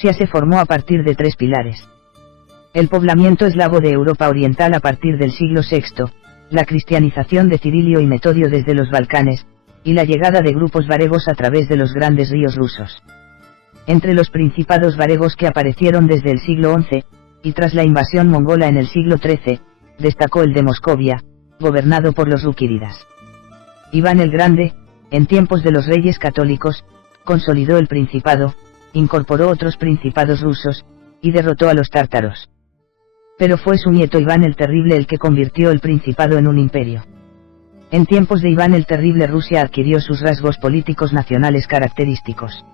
Rusia se formó a partir de tres pilares. El poblamiento eslavo de Europa Oriental a partir del siglo VI, la cristianización de Cirilio y Metodio desde los Balcanes, y la llegada de grupos varegos a través de los grandes ríos rusos. Entre los principados varegos que aparecieron desde el siglo XI, y tras la invasión mongola en el siglo XIII, destacó el de Moscovia, gobernado por los rúquíridas. Iván el Grande, en tiempos de los reyes católicos, consolidó el principado, incorporó otros principados rusos, y derrotó a los tártaros. Pero fue su nieto Iván el Terrible el que convirtió el principado en un imperio. En tiempos de Iván el Terrible Rusia adquirió sus rasgos políticos nacionales característicos.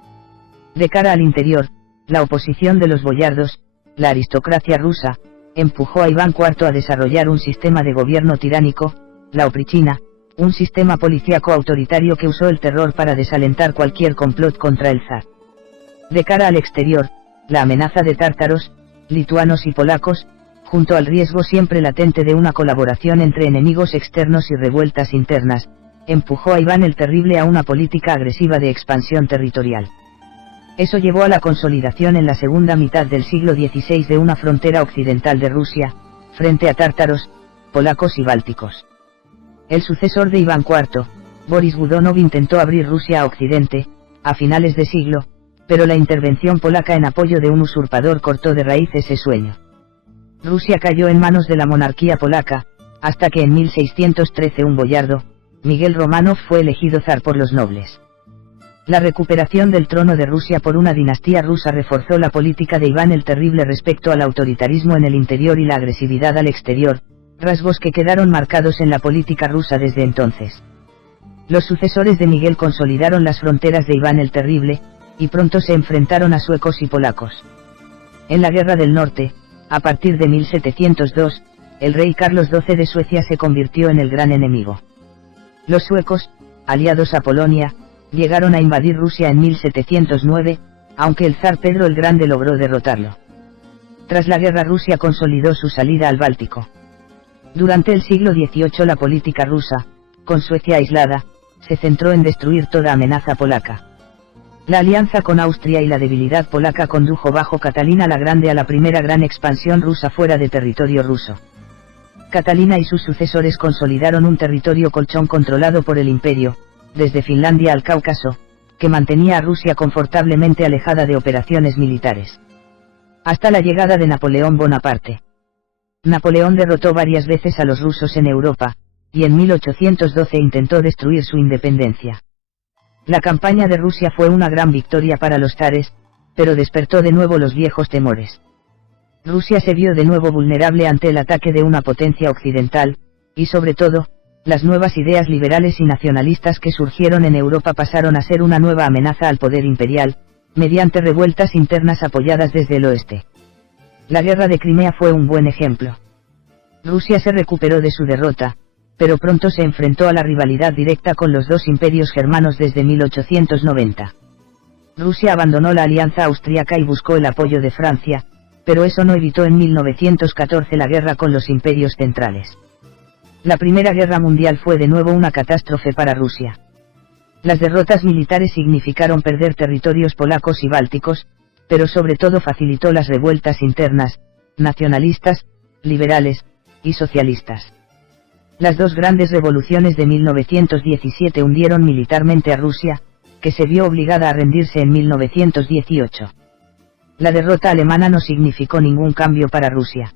De cara al interior, la oposición de los boyardos, la aristocracia rusa, empujó a Iván IV a desarrollar un sistema de gobierno tiránico, la oprichina, un sistema policíaco autoritario que usó el terror para desalentar cualquier complot contra el zar. De cara al exterior, la amenaza de tártaros, lituanos y polacos, junto al riesgo siempre latente de una colaboración entre enemigos externos y revueltas internas, empujó a Iván el Terrible a una política agresiva de expansión territorial. Eso llevó a la consolidación en la segunda mitad del siglo XVI de una frontera occidental de Rusia, frente a tártaros, polacos y bálticos. El sucesor de Iván IV, Boris Godunov, intentó abrir Rusia a Occidente, a finales de siglo, pero la intervención polaca en apoyo de un usurpador cortó de raíz ese sueño. Rusia cayó en manos de la monarquía polaca, hasta que en 1613 un boyardo, Miguel Romanov, fue elegido zar por los nobles. La recuperación del trono de Rusia por una dinastía rusa reforzó la política de Iván el Terrible respecto al autoritarismo en el interior y la agresividad al exterior, rasgos que quedaron marcados en la política rusa desde entonces. Los sucesores de Miguel consolidaron las fronteras de Iván el Terrible, y pronto se enfrentaron a suecos y polacos. En la Guerra del Norte, a partir de 1702, el rey Carlos XII de Suecia se convirtió en el gran enemigo. Los suecos, aliados a Polonia, llegaron a invadir Rusia en 1709, aunque el zar Pedro el Grande logró derrotarlo. Tras la guerra, Rusia consolidó su salida al Báltico. Durante el siglo XVIII la política rusa, con Suecia aislada, se centró en destruir toda amenaza polaca. La alianza con Austria y la debilidad polaca condujo bajo Catalina la Grande a la primera gran expansión rusa fuera de territorio ruso. Catalina y sus sucesores consolidaron un territorio colchón controlado por el imperio, desde Finlandia al Cáucaso, que mantenía a Rusia confortablemente alejada de operaciones militares. Hasta la llegada de Napoleón Bonaparte. Napoleón derrotó varias veces a los rusos en Europa, y en 1812 intentó destruir su independencia. La campaña de Rusia fue una gran victoria para los zares, pero despertó de nuevo los viejos temores. Rusia se vio de nuevo vulnerable ante el ataque de una potencia occidental, y sobre todo, las nuevas ideas liberales y nacionalistas que surgieron en Europa pasaron a ser una nueva amenaza al poder imperial, mediante revueltas internas apoyadas desde el oeste. La guerra de Crimea fue un buen ejemplo. Rusia se recuperó de su derrota, pero pronto se enfrentó a la rivalidad directa con los dos imperios germanos desde 1890. Rusia abandonó la alianza austríaca y buscó el apoyo de Francia, pero eso no evitó en 1914 la guerra con los imperios centrales. La Primera Guerra Mundial fue de nuevo una catástrofe para Rusia. Las derrotas militares significaron perder territorios polacos y bálticos, pero sobre todo facilitó las revueltas internas, nacionalistas, liberales, y socialistas. Las dos grandes revoluciones de 1917 hundieron militarmente a Rusia, que se vio obligada a rendirse en 1918. La derrota alemana no significó ningún cambio para Rusia.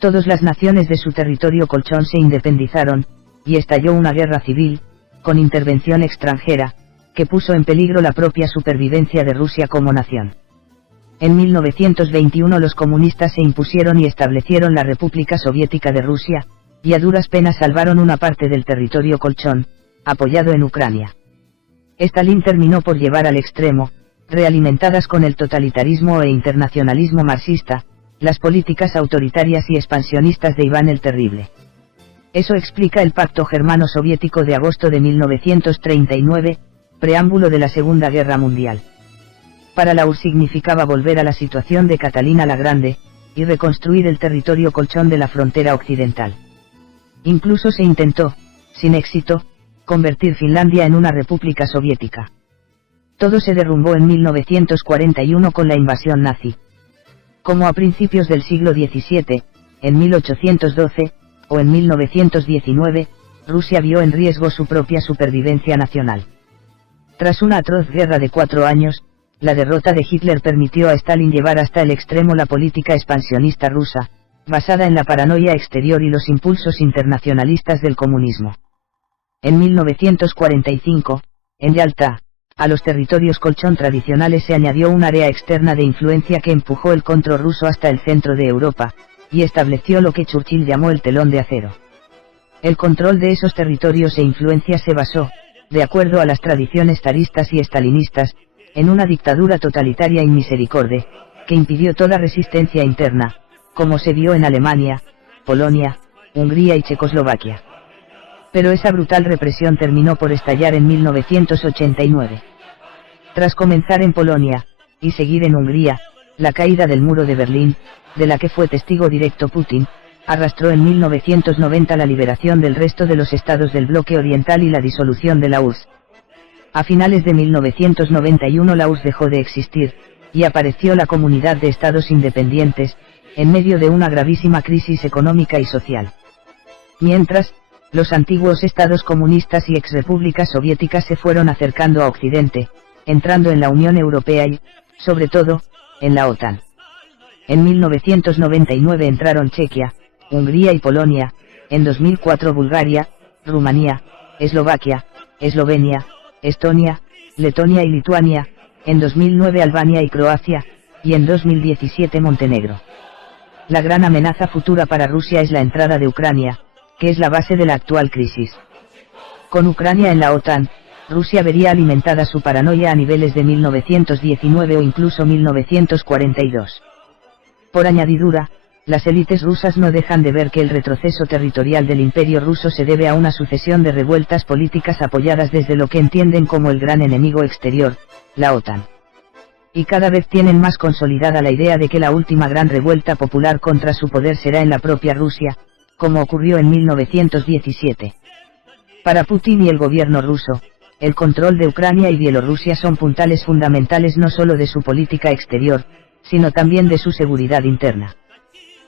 Todas las naciones de su territorio colchón se independizaron, y estalló una guerra civil, con intervención extranjera, que puso en peligro la propia supervivencia de Rusia como nación. En 1921 los comunistas se impusieron y establecieron la República Soviética de Rusia, y a duras penas salvaron una parte del territorio colchón, apoyado en Ucrania. Stalin terminó por llevar al extremo, realimentadas con el totalitarismo e internacionalismo marxista, las políticas autoritarias y expansionistas de Iván el Terrible. Eso explica el Pacto Germano-Soviético de agosto de 1939, preámbulo de la Segunda Guerra Mundial. Para la URSS significaba volver a la situación de Catalina la Grande, y reconstruir el territorio colchón de la frontera occidental. Incluso se intentó, sin éxito, convertir Finlandia en una república soviética. Todo se derrumbó en 1941 con la invasión nazi. Como a principios del siglo XVII, en 1812, o en 1919, Rusia vio en riesgo su propia supervivencia nacional. Tras una atroz guerra de 4 años, la derrota de Hitler permitió a Stalin llevar hasta el extremo la política expansionista rusa, basada en la paranoia exterior y los impulsos internacionalistas del comunismo. En 1945, en Yalta, a los territorios colchón tradicionales se añadió un área externa de influencia que empujó el control ruso hasta el centro de Europa, y estableció lo que Churchill llamó el telón de acero. El control de esos territorios e influencias se basó, de acuerdo a las tradiciones zaristas y estalinistas, en una dictadura totalitaria y misericorde, que impidió toda resistencia interna, como se vio en Alemania, Polonia, Hungría y Checoslovaquia. Pero esa brutal represión terminó por estallar en 1989. Tras comenzar en Polonia, y seguir en Hungría, la caída del muro de Berlín, de la que fue testigo directo Putin, arrastró en 1990 la liberación del resto de los estados del bloque oriental y la disolución de la URSS. A finales de 1991 la URSS dejó de existir, y apareció la Comunidad de Estados Independientes, en medio de una gravísima crisis económica y social. Mientras, los antiguos estados comunistas y exrepúblicas soviéticas se fueron acercando a Occidente, entrando en la Unión Europea y, sobre todo, en la OTAN. En 1999 entraron Chequia, Hungría y Polonia, en 2004 Bulgaria, Rumanía, Eslovaquia, Eslovenia, Estonia, Letonia y Lituania, en 2009 Albania y Croacia, y en 2017 Montenegro. La gran amenaza futura para Rusia es la entrada de Ucrania, que es la base de la actual crisis. Con Ucrania en la OTAN, Rusia vería alimentada su paranoia a niveles de 1919 o incluso 1942. Por añadidura, las élites rusas no dejan de ver que el retroceso territorial del Imperio ruso se debe a una sucesión de revueltas políticas apoyadas desde lo que entienden como el gran enemigo exterior, la OTAN. Y cada vez tienen más consolidada la idea de que la última gran revuelta popular contra su poder será en la propia Rusia, como ocurrió en 1917. Para Putin y el gobierno ruso, el control de Ucrania y Bielorrusia son puntales fundamentales no solo de su política exterior, sino también de su seguridad interna.